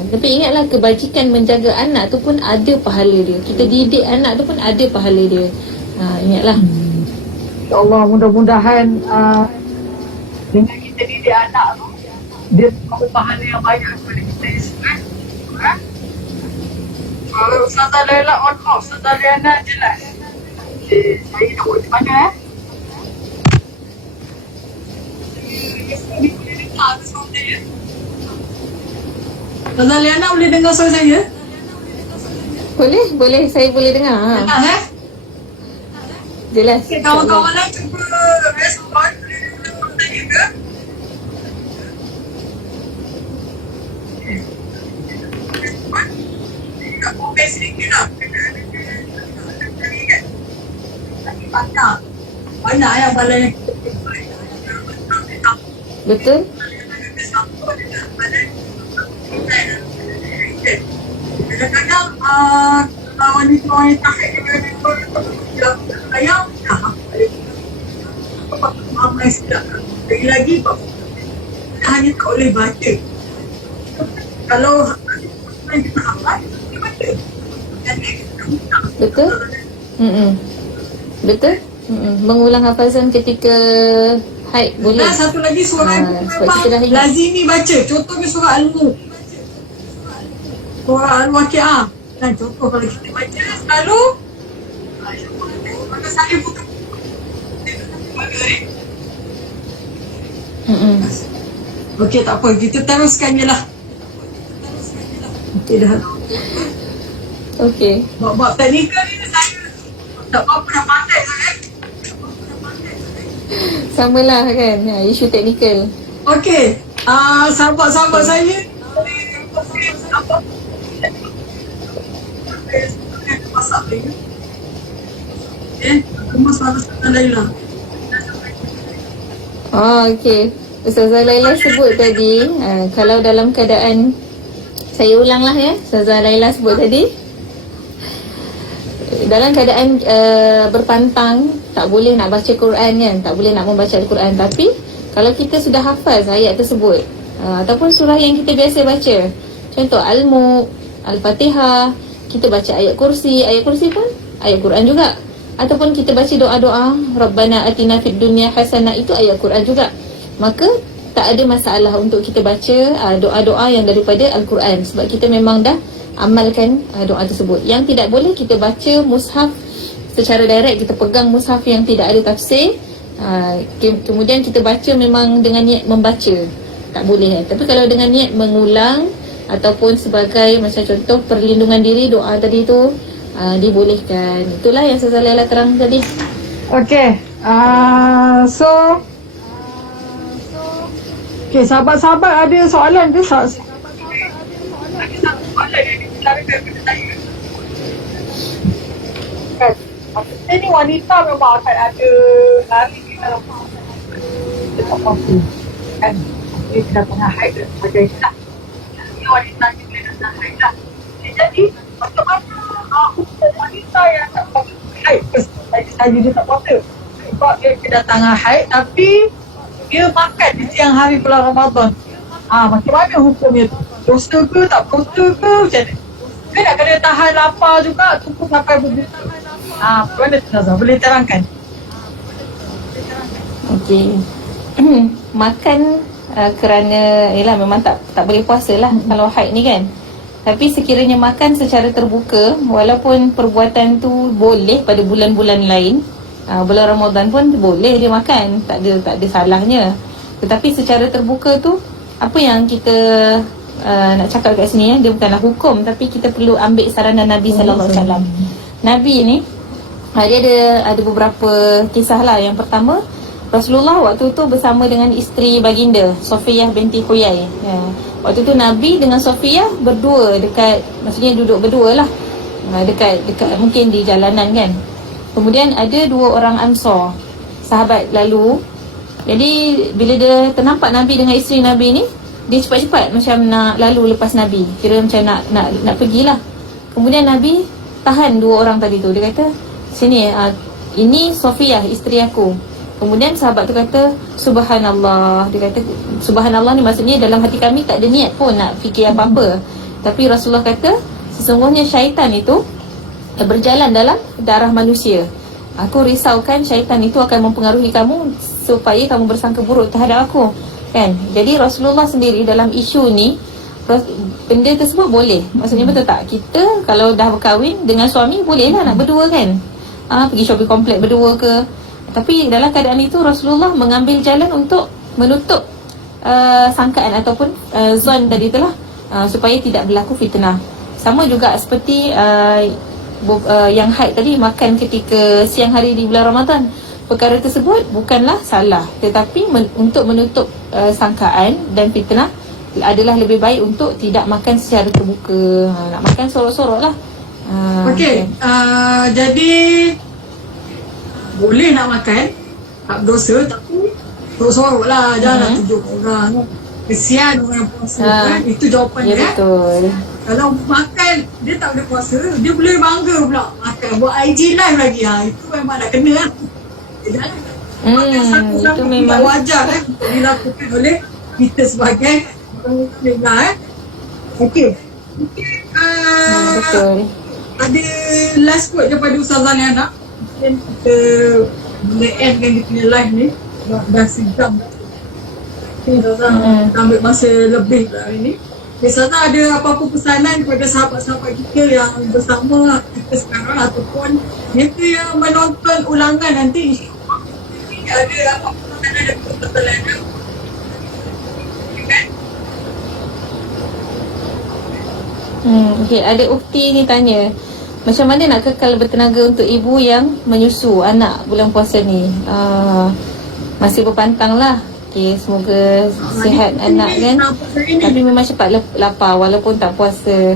Tapi ingatlah, kebajikan menjaga anak tu pun ada pahala dia. Kita didik anak tu pun ada pahala dia. Ingatlah. InsyaAllah, mudah-mudahan dengan kita didik anak tu, dia membawa pahala yang banyak kepada kita Islam. Kalau Ustazah Laila on off, Ustazah Liana jelas. Okay, saya nak buat macam mana Ustazah Liana boleh dengar suara saya? Boleh, saya boleh dengar. Jelas Jelas. Okay, kawan-kawan lain cuba respon. Boleh dengar saya ke? Tak komen sedikit lah. Banyak yang balai. Betul? Kadang-kadang wanita-wanita yang sayang ramai sedap. Lagi-lagi hanya tak boleh baca. Kalau kita hafal, kita baca. Betul? Betul? Mengulang hafazan ketika haid boleh. Dan satu lagi surah ibu sebab kita dah memang ingat. lazimi baca. Contohnya surah Al-Mulk, surah Al-Waqi'ah. Dan contoh kalau kita baca selalu maka saya buka. Okey, tak apa, kita teruskan je lah. Okey dah. Okey. Bab-bab teknikal ni saya tak apa-apa dah pandai sangat. Samalah kan, isu teknikal. Okey, sahabat-sahabat saya apa? Masak lagi. Kemas Ustazah Laila. Okey. Ustazah Laila sebut tadi, kalau dalam keadaan, saya ulang lah ya, Ustazah Laila sebut tadi, dalam keadaan berpantang, tak boleh nak baca Quran kan, tak boleh nak membaca Al-Quran. Tapi kalau kita sudah hafaz ayat tersebut, ataupun surah yang kita biasa baca, contoh Al-Mulk, Al-Fatihah, kita baca ayat kursi pun ayat Quran juga. Ataupun kita baca doa-doa Rabbana atina fid dunya hasanah, itu ayat Quran juga. Maka tak ada masalah untuk kita baca doa-doa yang daripada Al-Quran, sebab kita memang dah amalkan doa tersebut. Yang tidak boleh, kita baca mushaf secara direct, kita pegang mushaf yang tidak ada tafsir, kemudian kita baca memang dengan niat membaca, tak boleh. Tapi kalau dengan niat mengulang ataupun sebagai macam contoh perlindungan diri, doa tadi tu dibolehkan. Itulah yang Ustazah Laila terang tadi. Okey, so okey, sahabat-sahabat ada soalan ke? Ada soalan yang disarankan kepada saya. Kan, maksudnya ni wanita memang akan ada lari di dalam apa-apa. Kan, dia dah tengah haid dan sebagainya. Ini wanita ni dia dah tengah haid lah. Jadi, macam mana wanita yang tak puasa haid. Saja dia tak puasa. Sebab dia kedatangan haid tapi dia makan di siang hari bulan Ramadan. Macam mana hukumnya tu? Dosa ke, tak dosa ke, macam mana? Dia nak kena tahan lapar juga, tunggu sampai begitu. Macam mana tu Nazah? Boleh terangkan? Okey. Makan kerana yalah memang tak boleh puasa lah kalau haid ni kan. Tapi sekiranya makan secara terbuka, walaupun perbuatan tu boleh pada bulan-bulan lain, bulan Ramadan pun boleh dia makan, tak ada salahnya. Tetapi secara terbuka tu, apa yang kita nak cakap kat sini dia bukanlah hukum, tapi kita perlu ambil saranan Nabi sallallahu alaihi wasallam. Nabi ni dia ada beberapa kisah lah. Yang pertama, Rasulullah waktu tu bersama dengan isteri baginda Safiyah binti Huyai. Waktu tu Nabi dengan Safiyah berdua dekat, maksudnya duduk berdua lah, dekat mungkin di jalanan kan. Kemudian ada dua orang Ansar, sahabat lalu. Jadi bila dia ternampak Nabi dengan isteri Nabi ni, dia cepat-cepat macam nak lalu lepas Nabi, kira macam nak pergilah. Kemudian Nabi tahan dua orang tadi tu. Dia kata, sini, ini Safiyah isteri aku. Kemudian sahabat tu kata, Subhanallah. Dia kata, Subhanallah ni maksudnya dalam hati kami tak ada niat pun nak fikir apa-apa. Tapi Rasulullah kata, sesungguhnya syaitan itu berjalan dalam darah manusia. Aku risaukan syaitan itu akan mempengaruhi kamu supaya kamu bersangka buruk terhadap aku, kan? Jadi Rasulullah sendiri dalam isu ni, benda tersebut boleh. Maksudnya betul tak? Kita kalau dah berkahwin dengan suami, bolehlah nak berdua kan, pergi shopping komplek berdua ke. Tapi dalam keadaan itu Rasulullah mengambil jalan untuk menutup sangkaan ataupun zon tadi itulah, supaya tidak berlaku fitnah. Sama juga seperti yang haid tadi, makan ketika siang hari di bulan Ramadan. Perkara tersebut bukanlah salah, tetapi untuk menutup sangkaan dan fitnah adalah lebih baik untuk tidak makan secara terbuka. Nak makan sorok-sorok lah. Okey, jadi boleh nak makan, tak berdosa, tapi sorok-sorok lah, janganlah tunjuk orang. Kesian orang puasa kan, itu jawapannya. Ya betul. Kalau makan, dia tak boleh puasa, dia boleh bangga pula makan, buat IG live lagi. Itu memang nak kena lah. Makan satu-satu itu memang wajar dilakukan oleh kita sebagai orang Muslim lah. Okey. betul. Ada last quote daripada Ustazah Liana. Mungkin kita boleh end kan kita punya live ni. Dah sejam. Okay, Ustazah kita ambil masa lebih lah hari ni. Okay, Ustazah ada apa-apa pesanan kepada sahabat-sahabat kita yang bersama kita sekarang ataupun mereka yang menonton ulangan nanti, ada apa-apa pesanan daripada Ustazah Liana? Okay, ada ukti ni tanya, macam mana nak kekal bertenaga untuk ibu yang menyusu anak bulan puasa ni? Masih berpantang lah. Okay, semoga sihat anak kan. Tapi memang cepat lapar walaupun tak puasa.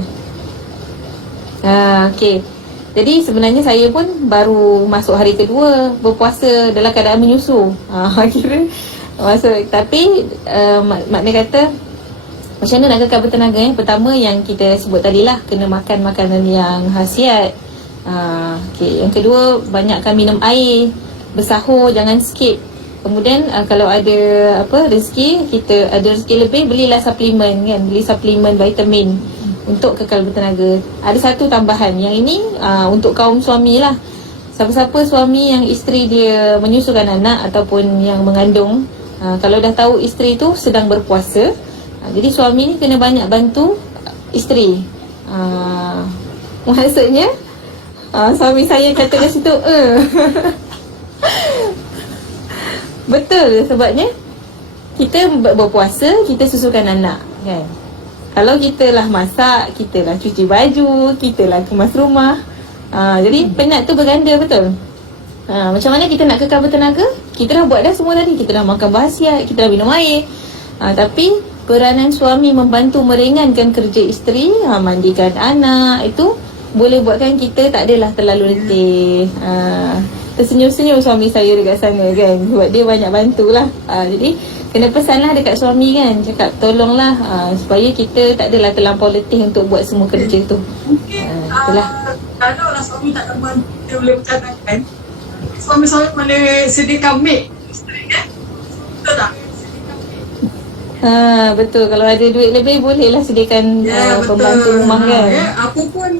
Okay, jadi sebenarnya saya pun baru masuk hari kedua berpuasa dalam keadaan menyusu. Kira masuk. Tapi maknanya kata, macam mana nak kekal bertenaga? Pertama yang kita sebut tadilah, kena makan makanan yang khasiat. Okay. Yang kedua, banyakkan minum air, bersahur, jangan skip. Kemudian kalau ada rezeki, kita ada rezeki lebih, belilah suplemen kan, beli suplemen vitamin untuk kekal bertenaga. Ada satu tambahan, yang ini untuk kaum suami lah. Siapa-siapa suami yang isteri dia menyusukan anak ataupun yang mengandung, kalau dah tahu isteri tu sedang berpuasa, jadi suami ni kena banyak bantu isteri. Maksudnya suami saya kata kat situ betul, sebabnya kita berpuasa, kita susukan anak kan. Kalau kita lah masak, kita lah cuci baju, kita lah kemas rumah, jadi penat tu berganda, betul. Macam mana kita nak kekal bertenaga? Kita dah buat dah semua tadi, kita dah makan berhasiat, kita dah minum air, tapi peranan suami membantu meringankan kerja isteri, mandikan anak, itu boleh buatkan kita tak adalah terlalu letih. Tersenyum-senyum suami saya dekat sana kan, sebab dia banyak bantulah. Jadi kena pesanlah dekat suami kan, cakap tolonglah supaya kita tak adalah terlampau letih untuk buat semua kerja tu. Itulah. Kalau lah suami tak dapat, dia boleh bercadangkan. Suami-suami boleh sediakan mic. Betul tak? Betul. Kalau ada duit lebih bolehlah sediakan pembantu rumah kan. Apa pun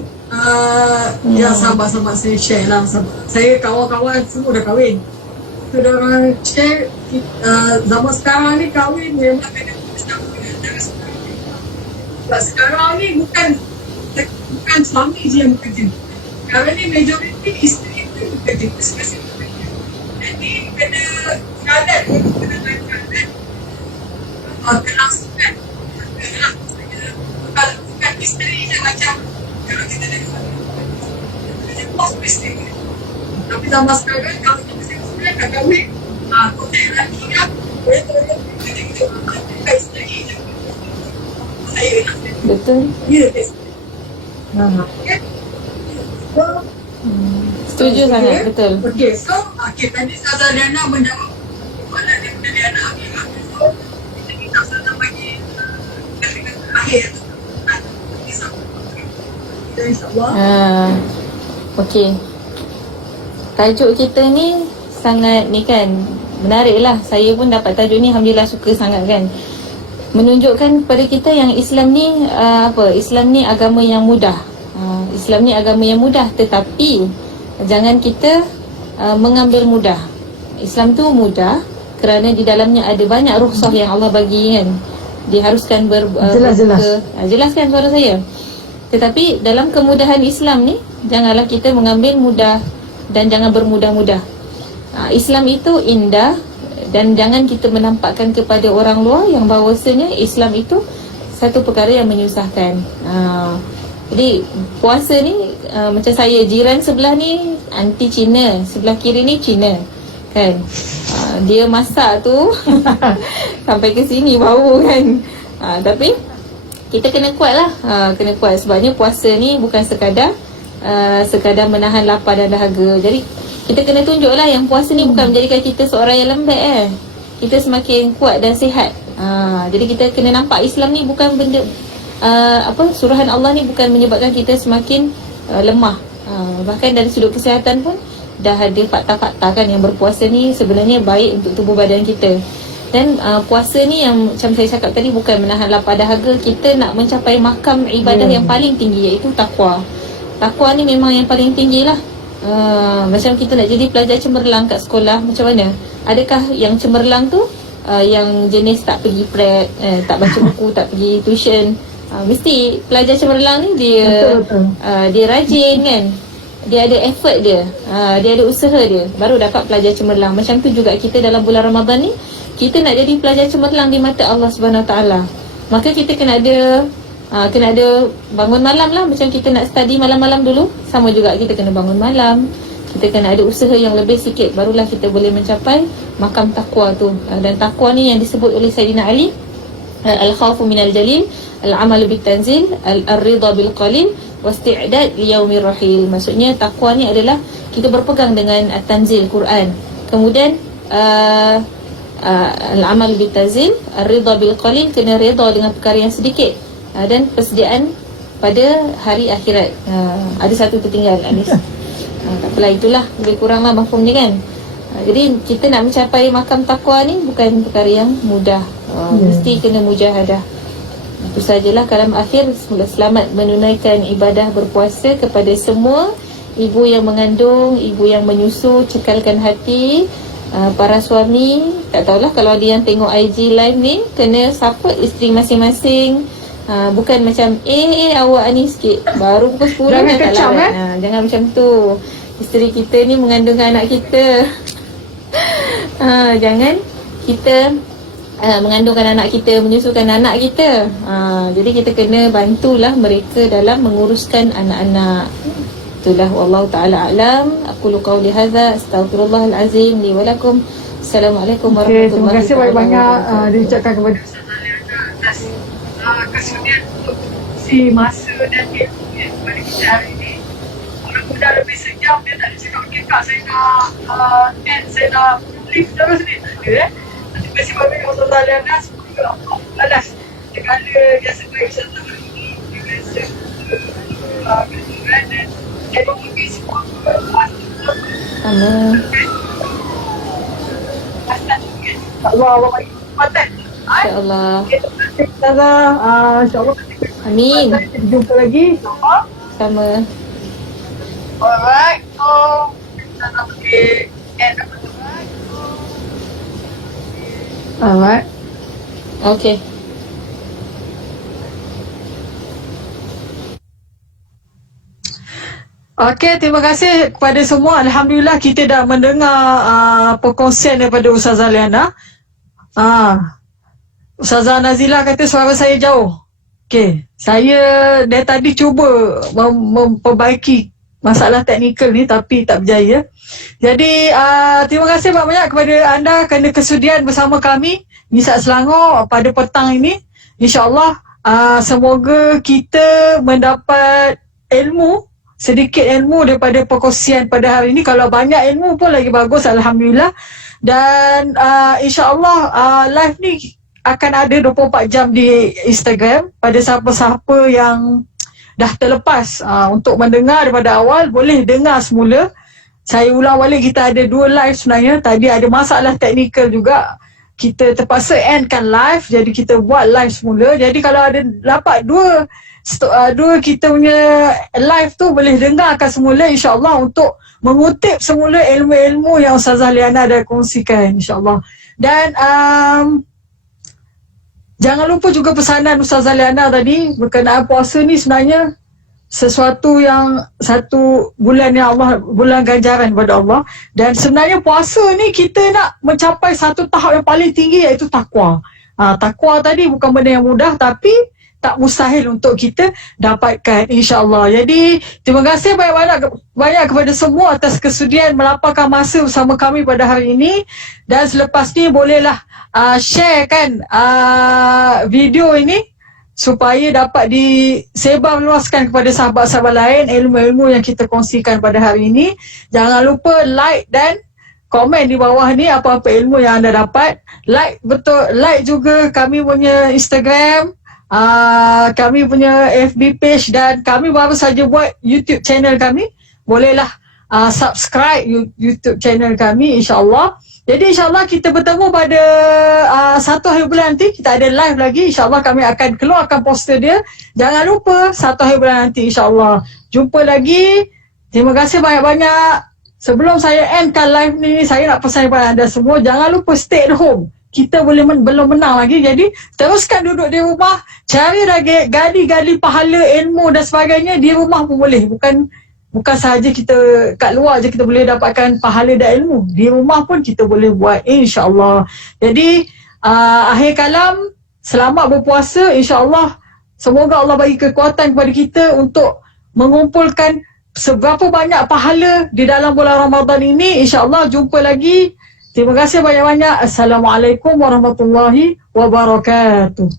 ya sahabat-sahabat saya share lah. Saya kawan-kawan semua dah kahwin. So, dia orang share zaman sekarang ni kahwin memang kena sebab sekarang ni bukan suami je yang bekerja. Sekarang ni majoriti isteri tu bekerja. Jadi kena kadat, kena kadat kelangsungan. Bukan isteri je macam kalau kita dengar bos isteri. Tapi zaman sekarang kalau kita sekarang kat kahwin, konteks lelaki kan kita isteri je. Saya nak Betul. ya isteri. Setuju sangat, betul. Okey, so tadi Ustazah Liana menjawab soalan daripada Liana Amira. So, kita minta Ustazah bagi kata-kata akhir tu. InsyaAllah. Okey. Tajuk kita ni sangat ni kan, menarik lah. Saya pun dapat tajuk ni, Alhamdulillah suka sangat kan. Menunjukkan kepada kita yang Islam ni Islam ni agama yang mudah. Islam ni agama yang mudah, tetapi jangan kita mengambil mudah. Islam tu mudah kerana di dalamnya ada banyak rukhsah yang Allah bagi kan. Diharuskan jelaskan suara saya. Tetapi dalam kemudahan Islam ni, janganlah kita mengambil mudah dan jangan bermudah-mudah. Islam itu indah dan jangan kita menampakkan kepada orang luar yang bahawasanya Islam itu satu perkara yang menyusahkan. Jadi puasa ni macam saya, jiran sebelah ni anti Cina, sebelah kiri ni Cina kan. Dia masak tu sampai ke sini bau kan. Tapi kita kena kuat lah, kena kuat sebabnya puasa ni bukan sekadar menahan lapar dan dahaga. Jadi kita kena tunjuk lah yang puasa ni bukan menjadikan kita seorang yang lembek kita semakin kuat dan sihat. Jadi kita kena nampak Islam ni bukan benda suruhan Allah ni bukan menyebabkan kita semakin lemah. Bahkan dari sudut kesihatan pun dah ada fakta-fakta kan yang berpuasa ni sebenarnya baik untuk tubuh badan kita. Dan puasa ni yang macam saya cakap tadi bukan menahan lapar dahaga, kita nak mencapai makam ibadah yang paling tinggi, iaitu takwa. Takwa ni memang yang paling tinggi lah. Macam kita nak jadi pelajar cemerlang kat sekolah, macam mana? Adakah yang cemerlang tu yang jenis tak pergi prep, tak baca buku, tak pergi tuition? Mesti pelajar cemerlang ni dia rajin kan, dia ada effort dia, dia ada usaha dia, baru dapat pelajar cemerlang. Macam tu juga kita dalam bulan Ramadan ni, kita nak jadi pelajar cemerlang di mata Allah Subhanahu Wa Taala, maka kita kena ada bangun malam lah. Macam kita nak study malam-malam dulu, sama juga kita kena bangun malam, kita kena ada usaha yang lebih sikit, barulah kita boleh mencapai makam takwa tu. Dan takwa ni yang disebut oleh Sayyidina Ali, al-khawfu minal jalil, al-amalu bitanzil, al-ridha bil qalil, wasti'dad li yaumir rahil. Maksudnya takwa ni adalah kita berpegang dengan at-tanzil Quran, kemudian al-amal bitanzil, al-ridha bil qalil, kena redha dengan perkara yang sedikit, dan persediaan pada hari akhirat. Ada satu tertinggal Anis. Tak apalah, itulah lebih kuranglah mafhumnya kan. Jadi kita nak mencapai makam takwa ni bukan perkara yang mudah. Mesti kena mujahadah. Itu sajalah kalam akhir. Semoga selamat menunaikan ibadah berpuasa kepada semua ibu yang mengandung, ibu yang menyusu. Cekalkan hati. Para suami, tak tahulah kalau ada yang tengok IG live ni, kena support isteri masing-masing. Bukan macam awak ni sikit baru pukul 10 jangan tak kecam, larat. Jangan macam tu. Isteri kita ni mengandungkan anak kita. Jangan kita mengandungkan anak kita, menyusukan anak kita. Jadi kita kena bantulah mereka dalam menguruskan anak-anak. Itulah, wallahu taala alam. Aqulu qawli hadza, astaghfirullahal azim li wa lakum. Assalamualaikum warahmatullahi wabarakatuh. Terima kasih banyak-banyak diucapkan kepada Ustazah Liana atas kesudian untuk si masa dan ilmu kepada kita hari ini. Walaupun dah lebih sejam dia tak ada cakap, okey kak saya nak lift terus ni, tak ada Terima kasih banyak Ustazah Liana. Semoga Allah balas segala jasa baik Ustazah hari ini dengan segala kekurangan dan Sama. InsyaAllah Allah bagi kesempatan. InsyaAllah. Ustazah, insyaAllah Amin. kita jumpa lagi. InsyaAllah. Sama. Alright, so Ustazah boleh end apa? Alright. Okay. Okey, terima kasih kepada semua. Alhamdulillah kita dah mendengar perkongsian daripada Ustazah Liana. Ustazah Nazila kata suara saya jauh. Okey, saya dari tadi cuba memperbaiki masalah teknikal ni tapi tak berjaya. Jadi terima kasih banyak kepada anda kerana kesudian bersama kami di Saat Selangor pada petang ini. InsyaAllah semoga kita mendapat ilmu, sedikit ilmu daripada perkongsian pada hari ini. Kalau banyak ilmu pun lagi bagus, Alhamdulillah. Dan insyaAllah live ni akan ada 24 jam di Instagram. Pada siapa-siapa yang dah terlepas untuk mendengar daripada awal, boleh dengar semula. Saya ulang balik, kita ada 2 live sebenarnya. Tadi ada masalah teknikal juga, kita terpaksa endkan live, jadi kita buat live semula. Jadi kalau ada dapat dua kita punya live tu, boleh dengarkan semula insyaAllah untuk mengutip semula ilmu-ilmu yang Ustazah Liana dah kongsikan insyaAllah. Dan jangan lupa juga pesanan Ustazah Liana tadi berkenaan puasa ni sebenarnya sesuatu yang satu bulan yang Allah, bulan ganjaran kepada Allah. Dan sebenarnya puasa ni kita nak mencapai satu tahap yang paling tinggi, iaitu takwa. Takwa tadi bukan benda yang mudah tapi tak mustahil untuk kita dapatkan insyaAllah. Jadi terima kasih banyak kepada semua atas kesudian melapangkan masa bersama kami pada hari ini. Dan selepas ni bolehlah sharekan video ini supaya dapat disebar luaskan kepada sahabat-sahabat lain ilmu-ilmu yang kita kongsikan pada hari ini. Jangan lupa like dan komen di bawah ni apa-apa ilmu yang anda dapat. Like juga kami punya Instagram, kami punya FB page, dan kami baru saja buat YouTube channel kami. Bolehlah subscribe YouTube channel kami insyaAllah. Jadi insyaAllah kita bertemu pada 1 hari bulan nanti. Kita ada live lagi. InsyaAllah kami akan keluarkan poster dia. Jangan lupa 1 hari bulan nanti insyaAllah. Jumpa lagi. Terima kasih banyak-banyak. Sebelum saya endkan live ni, saya nak pesan kepada anda semua, jangan lupa stay at home. Kita belum menang lagi. Jadi teruskan duduk di rumah. Cari lagi gali-gali pahala, ilmu dan sebagainya. Di rumah pun boleh. Bukan sahaja kita kat luar je kita boleh dapatkan pahala dan ilmu. Di rumah pun kita boleh buat insyaAllah. Jadi akhir kalam, selamat berpuasa insyaAllah. Semoga Allah bagi kekuatan kepada kita untuk mengumpulkan seberapa banyak pahala di dalam bulan Ramadan ini. InsyaAllah jumpa lagi. Terima kasih banyak-banyak. Assalamualaikum warahmatullahi wabarakatuh.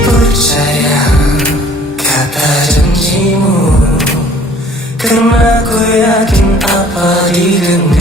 Percaya kata janjimu, karena ku yakin apa didengar.